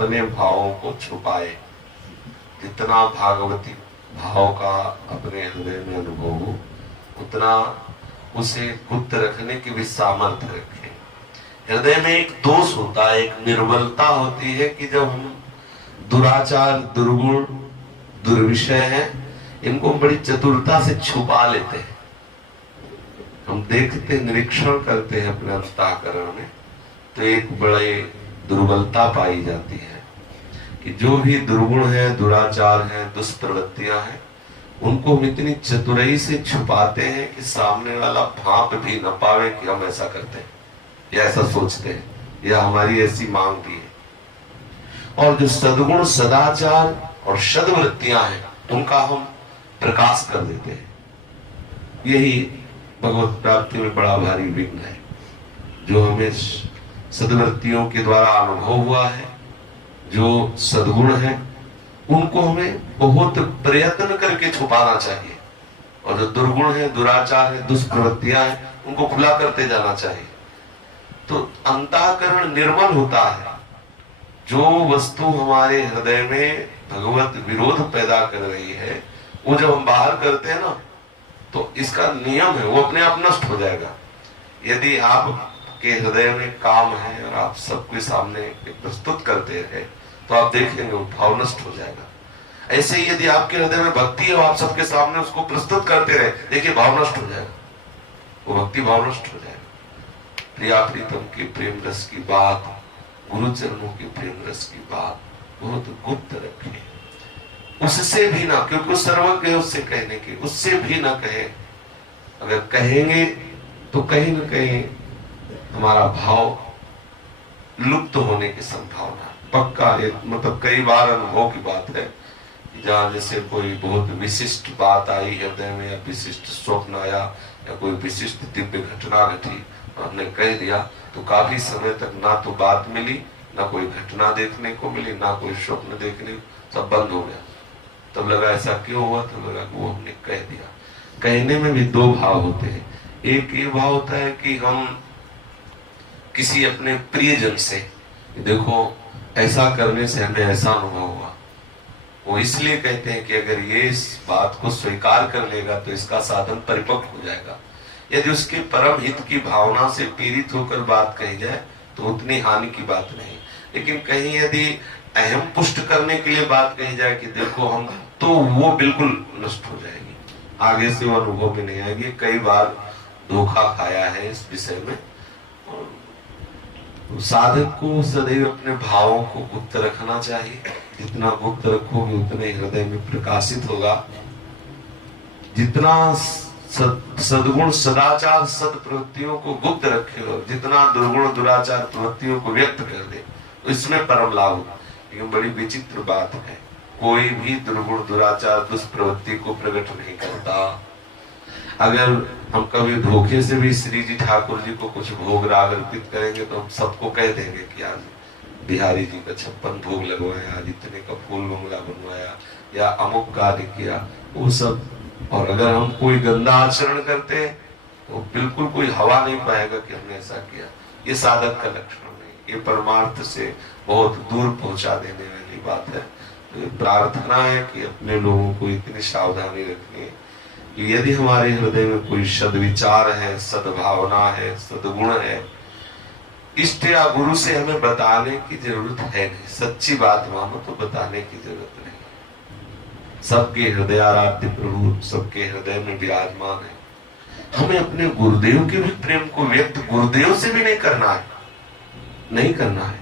अपने भावों को छुपाए। जितना भागवती भाव का अपने हृदय में अनुभव हो, उतना उसे गुप्त रखने की भी सामर्थ्य रखे। हृदय में एक दोष होता है, एक निर्बलता होती है कि जब हम दुराचार, दुर्गुण, दुर्विषय है, इनको बड़ी चतुरता से छुपा लेते हैं। हम देखते, निरीक्षण करते हैं अपने अंतःकरण में, तो एक बड़े दुर्बलता पाई जाती है कि जो भी दुर्गुण है, दुराचार है, दुष्प्रवृत्तियां हैं, उनको हम इतनी चतुराई से छुपाते हैं कि सामने वाला भांप भी न पावे कि हम ऐसा करते हैं या ऐसा सोचते हैं या हमारी ऐसी मांग भी है। और जो सद्गुण, सदाचार और सद्वृत्तियां हैं, उनका हम प्रकाश कर देते हैं। यही भगवत प्राप्ति में बड़ा भारी विघ्न है। जो हमें सद्वृत्तियों के द्वारा अनुभव हुआ है, जो सद्गुण है, उनको हमें बहुत प्रयत्न करके छुपाना चाहिए। और जो दुर्गुण है, दुराचार है, दुष्प्रवृत्तियां हैं, उनको खुला करते जाना चाहिए। तो अंतःकरण निर्मल होता है। जो वस्तु हमारे हृदय में भगवत विरोध पैदा कर रही है, वो जब हम बाहर करते हैं ना, तो इसका नियम है, वो अपने आप नष्ट हो जाएगा। यदि आपके हृदय में काम है और आप सबके सामने प्रस्तुत करते रहे, तो आप देखेंगे वो भाव नष्ट हो जाएगा। ऐसे ही यदि आपके हृदय में भक्ति है और आप सबके सामने उसको प्रस्तुत करते रहे, देखिए भाव नष्ट हो जाएगा, वो भक्ति भाव नष्ट हो जाएगा। प्रिया प्रीतम के प्रेम रस की बात, गुरु चरणों के प्रेम रस की बात बहुत गुप्त रखे। उससे भी ना, क्योंकि वो सर्वज्ञ है उससे कहने के, उससे भी ना कहे। अगर कहेंगे तो कहीं ना कहीं हमारा भाव लुप्त होने की संभावना पक्का है। मतलब कई बार अनुभव की बात है, जहाँ जैसे कोई बहुत विशिष्ट बात आई हृदय में, या विशिष्ट स्वप्न आया, या कोई विशिष्ट दिव्य घटना घटी, हमने कह दिया, तो काफी समय तक ना तो बात मिली, ना कोई घटना देखने को मिली, ना कोई स्वप्न देखने, सब बंद हो गया। तब लगा ऐसा क्यों हुआ, तब लगा वो हमने कह दिया। कहने में भी दो भाव होते हैं। एक ये भाव होता है कि हम किसी अपने प्रियजन से, देखो ऐसा करने से हमें ऐसा अनुभव हुआ, वो इसलिए कहते हैं कि अगर ये इस बात को स्वीकार कर लेगा तो इसका साधन परिपक्व हो जाएगा। यदि उसके परम हित की भावना से पीड़ित होकर बात कही जाए तो उतनी हानि की बात नहीं। लेकिन कहीं यदि अहम पुष्ट करने के लिए बात कही जाए कि देखो हम, तो वो बिल्कुल नष्ट हो जाएगी, आगे से वो अनुभव भी नहीं आएगी। कई बार धोखा खाया है इस विषय में। साधक को सदैव अपने भावों को गुप्त रखना चाहिए। जितना गुप्त रखोगे उतने हृदय में प्रकाशित होगा। जितना सद्गुण, सदाचार, सद्प्रवृत्तियों को गुप्त रखे हो, जितना दुर्गुण, दुराचार प्रवृत्तियों को व्यक्त कर दे, तो इसमें परम लाभ होगा। लेकिन बड़ी विचित्र बात है, कोई भी दुर्गुण, दुराचार, दुष्प्रवृत्ति को प्रकट नहीं करता। अगर हम कभी धोखे से भी श्री जी ठाकुर जी को कुछ भोग राग अर्पित करेंगे, तो हम सबको कह देंगे कि आज बिहारी जी का 56 भोग लगवाया, आज इतने का फूल बंगला बनवाया, या अमुक कार्य किया, वो सब। और अगर हम कोई गंदा आचरण करते हैं तो बिल्कुल कोई हवा नहीं पाएगा कि हमने ऐसा किया। ये साधक का लक्षण नहीं, ये परमार्थ से बहुत दूर पहुंचा देने वाली बात है। तो प्रार्थना है कि अपने लोगों को इतनी सावधानी रखनी है कि यदि हमारे हृदय में कोई सद्विचार है, सद्भावना है, सद्गुण है, इष्ट या गुरु से हमें बताने की जरूरत है नहीं। सच्ची बात मानो तो बताने की जरूरत नहीं। सबके हृदय आराध्य प्रभु सबके हृदय में विराजमान है। हमें अपने गुरुदेव के भी प्रेम को व्यक्त गुरुदेव से भी नहीं करना है, नहीं करना है।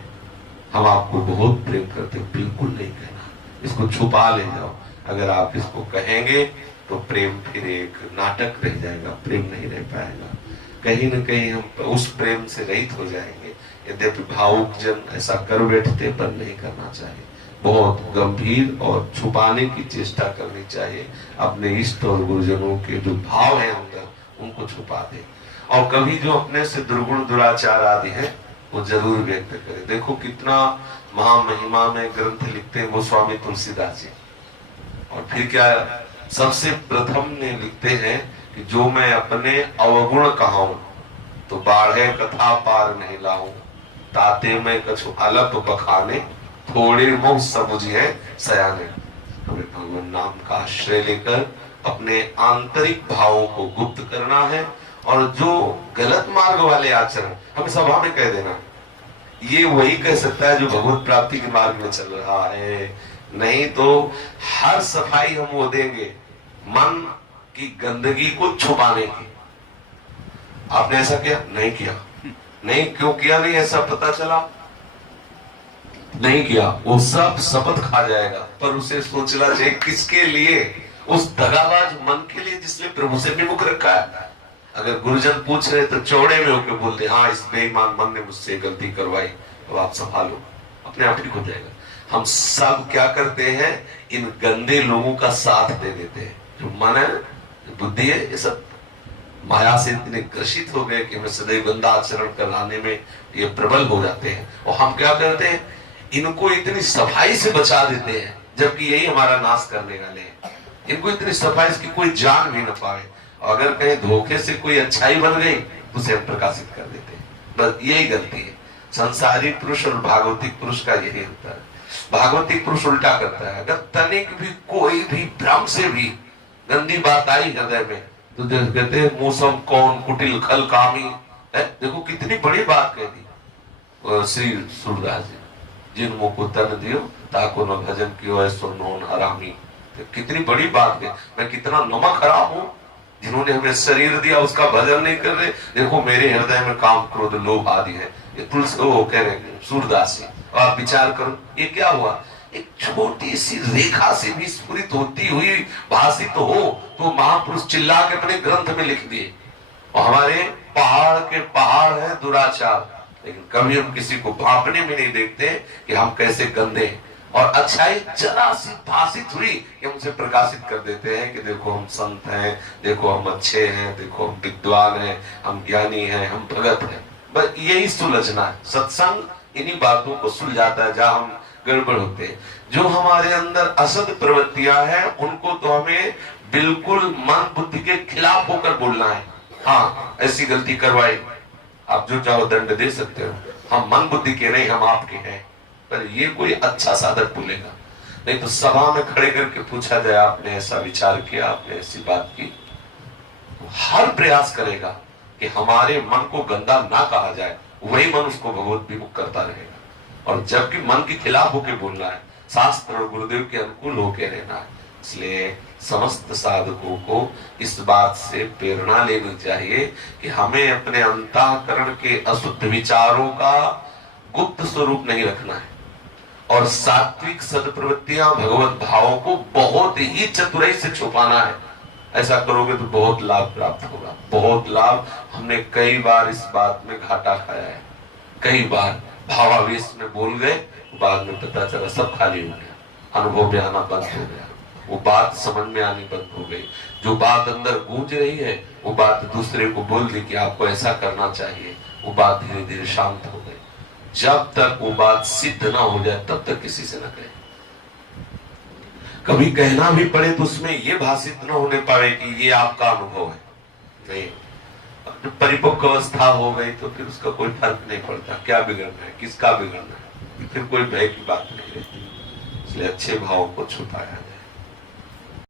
हम आपको बहुत प्रेम करते, बिल्कुल नहीं कहना, इसको छुपा ले जाओ। अगर आप इसको कहेंगे तो प्रेम फिर एक नाटक रह जाएगा, प्रेम नहीं रह पाएगा। कहीं न कहीं हम उस प्रेम से रहित हो जाएंगे। यद्यपि भावुक जन ऐसा कर बैठते, पर नहीं करना चाहिए। बहुत गंभीर और छुपाने की चेष्टा करनी चाहिए। अपने इष्ट और गुरुजनों के जो भाव है अंदर, उनको छुपा दे। और कभी जो अपने से दुर्गुण, दुराचार आदि है, वो जरूर व्यक्त करे। देखो कितना महामहिमा में ग्रंथ लिखते हैं वो स्वामी तुलसीदास जी। और फिर क्या सबसे प्रथम ने लिखते हैं कि जो मैं अपने अवगुण कहाऊं, तो बाढ़े कथा पार नहीं लाऊं, ताते में कछु अलप बखाने, थोड़े मोह समुझिए सयाने। हमें भगवान नाम का आश्रय लेकर अपने आंतरिक भावों को गुप्त करना है, और जो गलत मार्ग वाले आचरण हमें सभा में कह देना, ये वही कह सकता है जो भगवत प्राप्ति के मार्ग में चल रहा है। नहीं तो हर सफाई हम वो देंगे मन की गंदगी को छुपाने की। आपने ऐसा किया? नहीं किया। नहीं क्यों किया? नहीं ऐसा पता चला, नहीं किया। वो सब शपथ खा जाएगा, पर उसे सोचना चाहिए किसके लिए? उस दगाबाज मन के लिए जिसने प्रभु से विमुख रखा है। अगर गुरुजन पूछ रहे तो चौड़े में होकर बोलते, हाँ इस बेईमान मन ने मुझसे गलती करवाई, तो आप संभालो, अपने आप ठीक हो जाएगा। हम सब क्या करते हैं? इन गंदे लोगों का साथ दे देते हैं। जो मन है, बुद्धि है, ये सब माया से इतने ग्रसित हो गए कि हमें सदैव गंदा आचरण कराने में ये प्रबल हो जाते हैं। और हम क्या करते हैं? इनको इतनी सफाई से बचा देते हैं, जबकि यही हमारा नाश करने वाले हैं। इनको इतनी सफाई की कोई जान भी न पाए, अगर कहीं धोखे से कोई अच्छाई बन गई तो उसे हम प्रकाशित कर देते हैं। बस यही गलती है। संसारी पुरुष और भागवतिक पुरुष का यही अंतर है। भागवतिक पुरुष उल्टा करता है, अगर तनिक भी कोई भी भ्रम से भी गंदी बात आई हृदय में तो कहते हैं मौसम कौन कुटिल खल कामी है। देखो कितनी बड़ी बात कह दी श्री सूरदास जी, जिन मुख को तन दियो ताको न भजन कियो ऐसो नोन हरामी। तो कितनी बड़ी बात है। मैं कितना नमक हराम हूं, जिन्होंने हमें शरीर दिया उसका भजन नहीं कर रहे। देखो मेरे हृदय में काम क्रोध लोभ आदि है। ये तुलसी वो कह रहे सूरदास जी, और आप विचार करो ये क्या हुआ? एक छोटी सी रेखा से भी स्फुरित होती हुई भाषित हो तो महापुरुष चिल्ला के अपने ग्रंथ में लिख दिए। और हमारे पहाड़ के पहाड़ है दुराचार, लेकिन कभी हम किसी को भापने में नहीं देखते कि हम कैसे गंदे हैं। और अच्छाई जरा सी भाषित हुई कि हम उसे प्रकाशित कर देते हैं कि देखो हम संत हैं, देखो हम अच्छे हैं, देखो हम विद्वान हैं, हम ज्ञानी हैं, हम भगत हैं। बस यही सुलझना है। सत्संग इन्हीं बातों को सुलझाता है जहां हम गड़बड़ होते हैं। जो हमारे अंदर असद प्रवृत्तियां हैं उनको तो हमें बिल्कुल मन बुद्धि के खिलाफ होकर बोलना है। हाँ ऐसी गलती करवाई, आप जो चाहो दंड दे सकते हो, हम मन बुद्धि के नहीं, हम आपके हैं। पर ये कोई अच्छा साधक बोलेगा, नहीं तो सभा में खड़े करके पूछा जाए आपने ऐसा विचार किया, आपने ऐसी बात की, तो हर प्रयास करेगा कि हमारे मन को गंदा ना कहा जाए। वही मन उसको भगवत विमुख करता रहेगा। और जबकि मन के खिलाफ होके बोलना है, शास्त्र और गुरुदेव के अनुकूल होके रहना है। इसलिए समस्त साधकों को इस बात से प्रेरणा लेनी चाहिए कि हमें अपने अंतःकरण के अशुद्ध विचारों का गुप्त स्वरूप नहीं रखना है, और सात्विक सदप्रवृत्तियां भगवत भावों को बहुत ही चतुराई से छुपाना है। ऐसा करोगे तो बहुत लाभ प्राप्त होगा, बहुत लाभ। हमने कई बार इस बात में घाटा खाया है। कई बार भावावेश में बोल गए, बाद में पता चला सब खाली हो गया, अनुभव में आना बंद हो गया, वो बात समझ में आनी बंद हो गई। जो बात अंदर गूंज रही है वो बात दूसरे को बोल दी कि आपको ऐसा करना चाहिए, वो बात धीरे धीरे शांत हो गई। जब तक वो बात सिद्ध ना हो जाए तब तक किसी से ना कहे। कभी कहना भी पड़े तो उसमें ये भाषित न होने पाए कि ये आपका अनुभव है। नहीं, जब परिपक्व अवस्था हो गई तो फिर उसका कोई फर्क नहीं पड़ता, क्या बिगड़ना है, किसका बिगड़ना है, फिर कोई भय की बात नहीं रहती। इसलिए अच्छे भाव को छुपाया